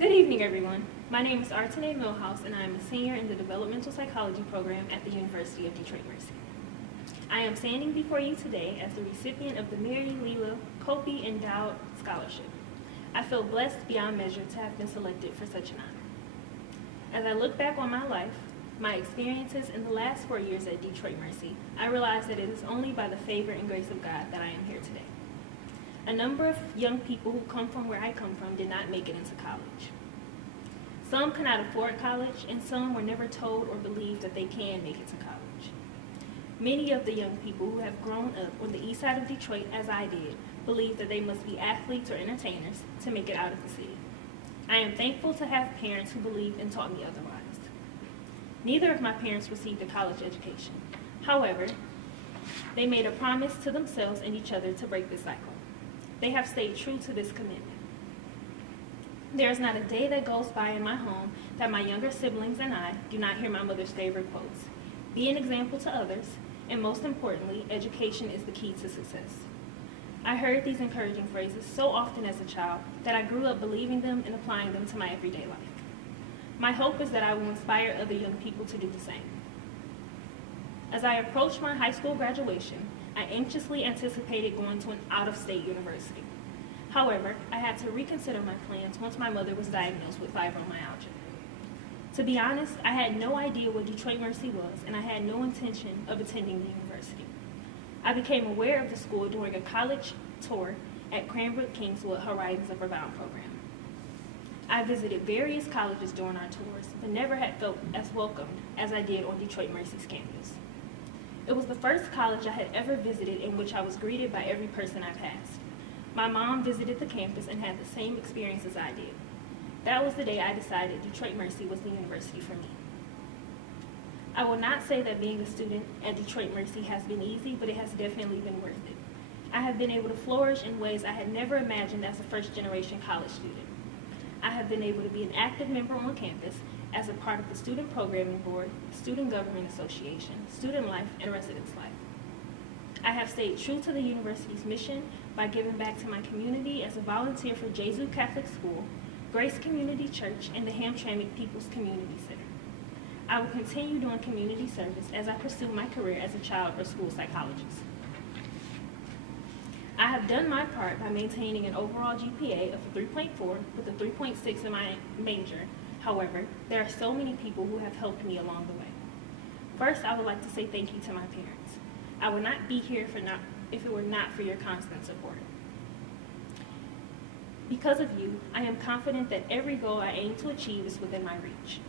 Good evening, everyone. My name is Artene Milhouse, and I am a senior in the Developmental Psychology program at the University of Detroit-Mercy. I am standing before you today as the recipient of the Mary Leila Copey Endowed Scholarship. I feel blessed beyond measure to have been selected for such an honor. As I look back on my life, my experiences in the last 4 years at Detroit-Mercy, I realize that it is only by the favor and grace of God that I am here today. A number of young people who come from where I come from did not make it into college. Some cannot afford college, and some were never told or believed that they can make it to college. Many of the young people who have grown up on the east side of Detroit, as I did, believe that they must be athletes or entertainers to make it out of the city. I am thankful to have parents who believed and taught me otherwise. Neither of my parents received a college education. However, they made a promise to themselves and each other to break this cycle. They have stayed true to this commitment. There is not a day that goes by in my home that my younger siblings and I do not hear my mother's favorite quotes. Be an example to others, and most importantly, education is the key to success. I heard these encouraging phrases so often as a child that I grew up believing them and applying them to my everyday life. My hope is that I will inspire other young people to do the same. As I approached my high school graduation, I anxiously anticipated going to an out-of-state university. However, I had to reconsider my plans once my mother was diagnosed with fibromyalgia. To be honest, I had no idea what Detroit-Mercy was, and I had no intention of attending the university. I became aware of the school during a college tour at Cranbrook-Kingswood Horizons of Rebound program. I visited various colleges during our tours, but never had felt as welcomed as I did on Detroit-Mercy's campus. It was the first college I had ever visited in which I was greeted by every person I passed. My mom visited the campus and had the same experience as I did. That was the day I decided Detroit-Mercy was the university for me. I will not say that being a student at Detroit-Mercy has been easy, but it has definitely been worth it. I have been able to flourish in ways I had never imagined as a first-generation college student. I have been able to be an active member on campus as a part of the Student Programming Board, Student Government Association, Student Life, and Residence Life. I have stayed true to the university's mission by giving back to my community as a volunteer for Jesu Catholic School, Grace Community Church, and the Hamtramck People's Community Center. I will continue doing community service as I pursue my career as a child or school psychologist. I have done my part by maintaining an overall GPA of a 3.4 with a 3.6 in my major. However, there are so many people who have helped me along the way. First, I would like to say thank you to my parents. I would not be here if it were not for your constant support. Because of you, I am confident that every goal I aim to achieve is within my reach.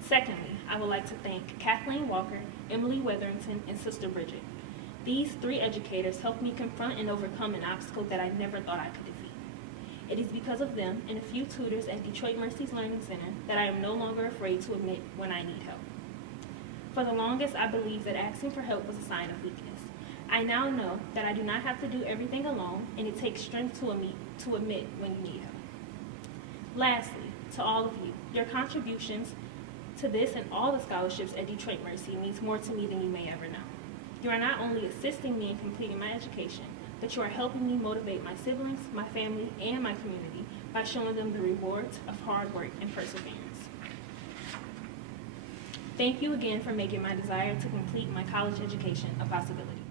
Secondly, I would like to thank Kathleen Walker, Emily Wetherington, and Sister Bridget. These 3 educators helped me confront and overcome an obstacle that I never thought I could defeat. It is because of them and a few tutors at Detroit-Mercy's Learning Center that I am no longer afraid to admit when I need help. For the longest, I believed that asking for help was a sign of weakness. I now know that I do not have to do everything alone, and it takes strength to admit when you need help. Lastly, to all of you, your contributions to this and all the scholarships at Detroit-Mercy means more to me than you may ever know. You are not only assisting me in completing my education, but you are helping me motivate my siblings, my family, and my community by showing them the rewards of hard work and perseverance. Thank you again for making my desire to complete my college education a possibility.